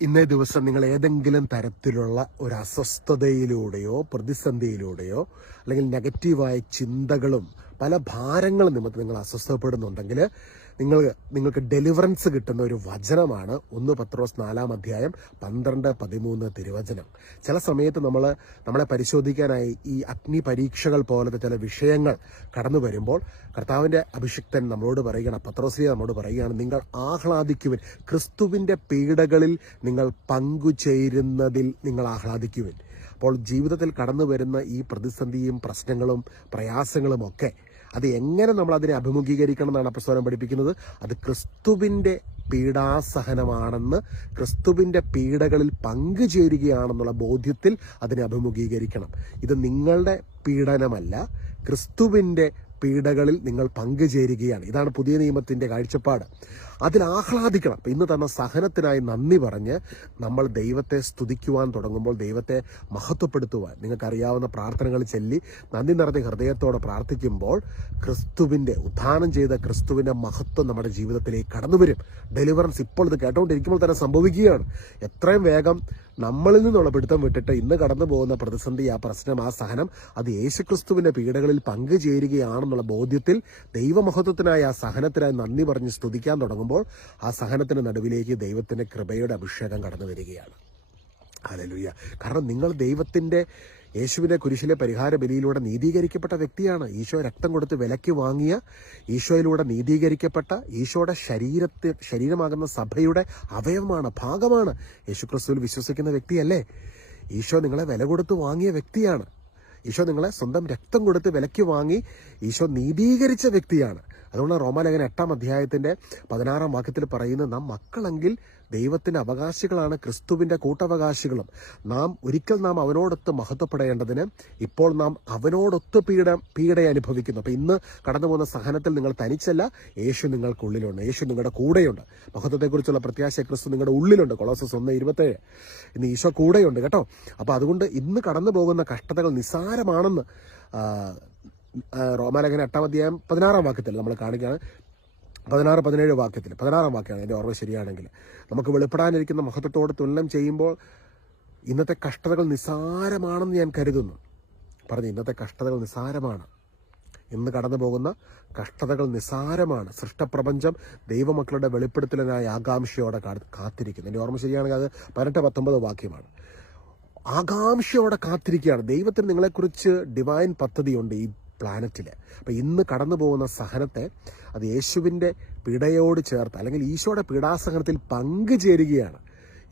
ഇന്നേ ദിവസം നിങ്ങൾ ഏതെങ്കിലും തരത്തിലുള്ള ഒരു അസ്വസ്ഥതയിലൂടെയോ പ്രതിസന്ധിയിലൂടെയോ അല്ലെങ്കിൽ നെഗറ്റീവായ ചിന്തകളും പല ഭാരങ്ങളും നിമിത്തം നിങ്ങൾ അസ്വസ്ഥപ്പെടുന്നുണ്ടെങ്കിൽ നിങ്ങൾക്ക് ഡെലിവറൻസ് കിട്ടുന്ന ഒരു വചനമാണ് 1 പത്രോസ് 4-ാം അധ്യായം 12-13 തിരുവചനം. ചില സമയത്ത് നമ്മളെ പരിശോധിക്കാനായി ഈ അഗ്നി പരീക്ഷകൾ പോലത്തെ ചില വിഷയങ്ങൾ കടന്നു വരുമ്പോൾ കർത്താവിൻ്റെ അഭിഷിക്തൻ നമ്മളോട് പറയുകയാണ്, പത്രോസ്ലീഹ നമ്മോട് പറയുകയാണ്, നിങ്ങൾ ആഹ്ലാദിക്കുവിൻ, ക്രിസ്തുവിൻ്റെ പീഡകളിൽ നിങ്ങൾ പങ്കുചേരുന്നതിൽ നിങ്ങൾ ആഹ്ലാദിക്കുവിൻ. അപ്പോൾ ജീവിതത്തിൽ കടന്നു വരുന്ന ഈ പ്രതിസന്ധിയും പ്രശ്നങ്ങളും പ്രയാസങ്ങളും ഒക്കെ അത് എങ്ങനെ നമ്മൾ അതിനെ അഭിമുഖീകരിക്കണം എന്നാണ് അപ്പസ്തലൻ പഠിപ്പിക്കുന്നത്. അത് ക്രിസ്തുവിൻ്റെ പീഡാസഹനമാണെന്ന്, ക്രിസ്തുവിൻ്റെ പീഡകളിൽ പങ്കുചേരുകയാണെന്നുള്ള ബോധ്യത്തിൽ അതിനെ അഭിമുഖീകരിക്കണം. ഇത് നിങ്ങളുടെ പീഡനമല്ല, ക്രിസ്തുവിൻ്റെ പീഡകളിൽ നിങ്ങൾ പങ്കുചേരുകയാണ്. ഇതാണ് പുതിയ നിയമത്തിൻ്റെ കാഴ്ചപ്പാട്. അതിൽ ആഹ്ലാദിക്കണം. അപ്പം ഇന്ന് തന്ന സഹനത്തിനായി നന്ദി പറഞ്ഞ് നമ്മൾ ദൈവത്തെ സ്തുതിക്കുവാൻ തുടങ്ങുമ്പോൾ, ദൈവത്തെ മഹത്വപ്പെടുത്തുവാൻ നിങ്ങൾക്കറിയാവുന്ന പ്രാർത്ഥനകൾ ചൊല്ലി നന്ദി നിറഞ്ഞ ഹൃദയത്തോടെ പ്രാർത്ഥിക്കുമ്പോൾ ക്രിസ്തുവിൻ്റെ ഉത്ഥാനം ചെയ്ത ക്രിസ്തുവിൻ്റെ മഹത്വം നമ്മുടെ ജീവിതത്തിലേക്ക് കടന്നു വരും. ഡെലിവറൻസ് ഇപ്പോൾ ഇത് കേട്ടുകൊണ്ടിരിക്കുമ്പോൾ തന്നെ സംഭവിക്കുകയാണ്. എത്രയും വേഗം നമ്മളിൽ നിന്നുള്ള പിടുത്തം വിട്ടിട്ട് ഇന്ന് കടന്നു പോകുന്ന പ്രതിസന്ധി, ആ പ്രശ്നം, ആ സഹനം അത് യേശുക്രിസ്തുവിൻ്റെ പീഡകളിൽ പങ്കുചേരുകയാണെന്നുള്ള ബോധ്യത്തിൽ ദൈവമഹത്വത്തിനായി ആ സഹനത്തിനായി നന്ദി പറഞ്ഞ് സ്തുതിക്കാൻ തുടങ്ങുമ്പോൾ ആ സഹനത്തിന് നടുവിലേക്ക് ദൈവത്തിൻ്റെ കൃപയുടെ അഭിഷേകം കടന്നു വരികയാണ്. ഹല്ലേലൂയ. കാരണം നിങ്ങൾ ദൈവത്തിൻ്റെ യേശുവിൻ്റെ കുരിശിലെ പരിഹാര ബലിയിലൂടെ നീതീകരിക്കപ്പെട്ട വ്യക്തിയാണ്. ഈശോ രക്തം കൊടുത്ത് വിലയ്ക്ക് വാങ്ങിയ, ഈശോയിലൂടെ നീതീകരിക്കപ്പെട്ട, ഈശോയുടെ ശരീരമാകുന്ന സഭയുടെ അവയവമാണ്, ഭാഗമാണ്. യേശുക്രിസ്തുവിൽ വിശ്വസിക്കുന്ന വ്യക്തിയല്ലേ? ഈശോ നിങ്ങളെ വില കൊടുത്ത് വാങ്ങിയ വ്യക്തിയാണ്. ഈശോ നിങ്ങളെ സ്വന്തം രക്തം കൊടുത്ത് വിലയ്ക്ക് വാങ്ങി ഈശോ നീതീകരിച്ച വ്യക്തിയാണ്. അതുകൊണ്ട് റോമാലേഖനം 8-ാം അധ്യായത്തിൻ്റെ 16-ാം വാക്യത്തിൽ പറയുന്നത്, നാം മക്കളെങ്കിൽ ദൈവത്തിൻ്റെ അവകാശികളാണ്, ക്രിസ്തുവിൻ്റെ കൂട്ടവകാശികളും. ഒരിക്കൽ നാം അവനോടൊത്ത് മഹത്വപ്പെടേണ്ടതിന് ഇപ്പോൾ നാം അവനോടൊത്ത് പീഡ അനുഭവിക്കുന്നു. അപ്പം ഇന്ന് കടന്നു പോകുന്ന സഹനത്തിൽ നിങ്ങൾ തനിച്ചല്ല, യേശു നിങ്ങൾക്കുള്ളിലുണ്ട്, യേശു നിങ്ങളുടെ കൂടെയുണ്ട്. മഹത്വത്തെക്കുറിച്ചുള്ള പ്രത്യാശ ക്രിസ്തു നിങ്ങളുടെ ഉള്ളിലുണ്ട്. കൊളോസസ് 1:27. ഇന്ന് ഈശോ കൂടെയുണ്ട് കേട്ടോ. അപ്പോൾ അതുകൊണ്ട് ഇന്ന് കടന്നു പോകുന്ന കഷ്ടതകൾ നിസ്സാരമാണെന്ന് റോമാലേഖനം 8-ാം അധ്യായം 16-ാം വാക്യത്തിൽ നമ്മൾ കാണിക്കുകയാണ്. 16-17 വാക്യത്തിൽ, 16-ാം വാക്യമാണ് എൻ്റെ ഓർമ്മ ശരിയാണെങ്കിൽ, നമുക്ക് വെളിപ്പെടാനിരിക്കുന്ന മഹത്വത്തോട് തുലനം ചെയ്യുമ്പോൾ ഇന്നത്തെ കഷ്ടതകൾ നിസ്സാരമാണെന്ന് ഞാൻ കരുതുന്നു. ഇന്നത്തെ കഷ്ടതകൾ നിസ്സാരമാണ്. ഇന്ന് കടന്നു പോകുന്ന കഷ്ടതകൾ നിസ്സാരമാണ്. സൃഷ്ടപ്രപഞ്ചം ദൈവമക്കളുടെ വെളിപ്പെടുത്തലിനായി ആകാംക്ഷയോടെ കാത്തിരിക്കുന്നു. എൻ്റെ ഓർമ്മ ശരിയാണെങ്കിൽ അത് 18-19 വാക്യമാണ്. ആകാംക്ഷയോടെ കാത്തിരിക്കുകയാണ്. ദൈവത്തിന് നിങ്ങളെക്കുറിച്ച് ഡിവൈൻ പദ്ധതിയുണ്ട് ഈ പ്ലാനറ്റിൽ. അപ്പം ഇന്ന് കടന്നു പോകുന്ന സഹനത്തെ അത് യേശുവിൻ്റെ പീഡയോട് ചേർത്ത്, അല്ലെങ്കിൽ ഈശോയുടെ പീഡാസഹനത്തിൽ പങ്കുചേരുകയാണ്.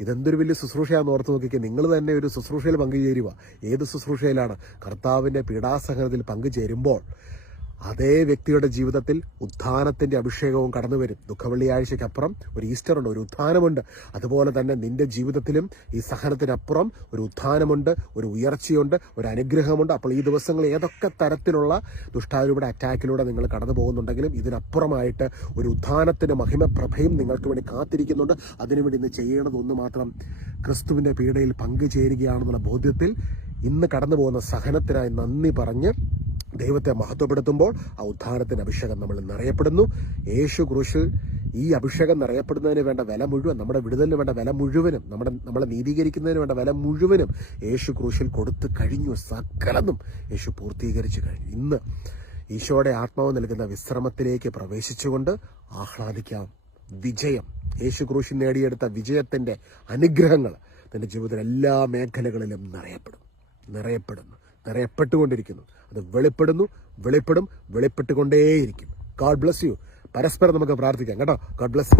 ഇതെന്തൊരു വലിയ ശുശ്രൂഷയാണെന്ന് ഓർത്ത് നോക്കിക്കുക. നിങ്ങൾ തന്നെ ഒരു ശുശ്രൂഷയിൽ പങ്കുചേരുക. ഏത് ശുശ്രൂഷയിലാണ്? കർത്താവിൻ്റെ പീഡാസഹനത്തിൽ പങ്കുചേരുമ്പോൾ അതേ വ്യക്തിയുടെ ജീവിതത്തിൽ ഉത്ഥാനത്തിൻ്റെ അഭിഷേകവും കടന്നു വരും. ദുഃഖവെള്ളിയാഴ്ചയ്ക്കപ്പുറം ഒരു ഈസ്റ്ററുണ്ട്, ഒരു ഉത്ഥാനമുണ്ട്. അതുപോലെ തന്നെ നിന്റെ ജീവിതത്തിലും ഈ സഹനത്തിനപ്പുറം ഒരു ഉത്ഥാനമുണ്ട്, ഒരു ഉയർച്ചയുണ്ട്, ഒരു അനുഗ്രഹമുണ്ട്. അപ്പോൾ ഈ ദിവസങ്ങളിൽ ഏതൊക്കെ തരത്തിലുള്ള ദുഷ്ടാരൂപയുടെ അറ്റാക്കിലൂടെ നിങ്ങൾ കടന്നു പോകുന്നുണ്ടെങ്കിലും ഇതിനപ്പുറമായിട്ട് ഒരു ഉത്ഥാനത്തിൻ്റെ മഹിമപ്രഭയും നിങ്ങൾക്ക് വേണ്ടി കാത്തിരിക്കുന്നുണ്ട്. അതിനുവേണ്ടി ഇന്ന് ചെയ്യേണ്ടത് ഒന്ന് മാത്രം, ക്രിസ്തുവിൻ്റെ പീഡയിൽ പങ്കുചേരുകയാണെന്നുള്ള ബോധ്യത്തിൽ ഇന്ന് കടന്നു പോകുന്ന സഹനത്തിനായി നന്ദി പറഞ്ഞ് ദൈവത്തെ മഹത്വപ്പെടുത്തുമ്പോൾ ആ ഉത്ഥാനത്തിൻ്റെ അഭിഷേകം നമ്മൾ നിറയപ്പെടുന്നു. യേശു ക്രൂശിൽ ഈ അഭിഷേകം നിറയപ്പെടുന്നതിന് വേണ്ട വില മുഴുവൻ, നമ്മുടെ വിടുതലിന് വേണ്ട വില മുഴുവനും, നമ്മളെ നീതീകരിക്കുന്നതിന് വേണ്ട വില മുഴുവനും യേശു ക്രൂശിൽ കൊടുത്തു കഴിഞ്ഞു. സകലതും യേശു പൂർത്തീകരിച്ചു കഴിഞ്ഞു. ഇന്ന് ഈശോയുടെ ആത്മാവ് നൽകുന്ന വിശ്രമത്തിലേക്ക് പ്രവേശിച്ചുകൊണ്ട് ആഹ്ലാദിക്കാം. വിജയം, യേശു ക്രൂശിൽ നേടിയെടുത്ത വിജയത്തിൻ്റെ അനുഗ്രഹങ്ങൾ തൻ്റെ ജീവിതത്തിലെ എല്ലാ മേഖലകളിലും നിറയപ്പെട്ടുകൊണ്ടിരിക്കുന്നു. അത് വെളിപ്പെടും, വെളിപ്പെട്ടുകൊണ്ടേയിരിക്കും. God bless you. പരസ്പരം നമുക്ക് പ്രാർത്ഥിക്കാം കേട്ടോ. God bless you.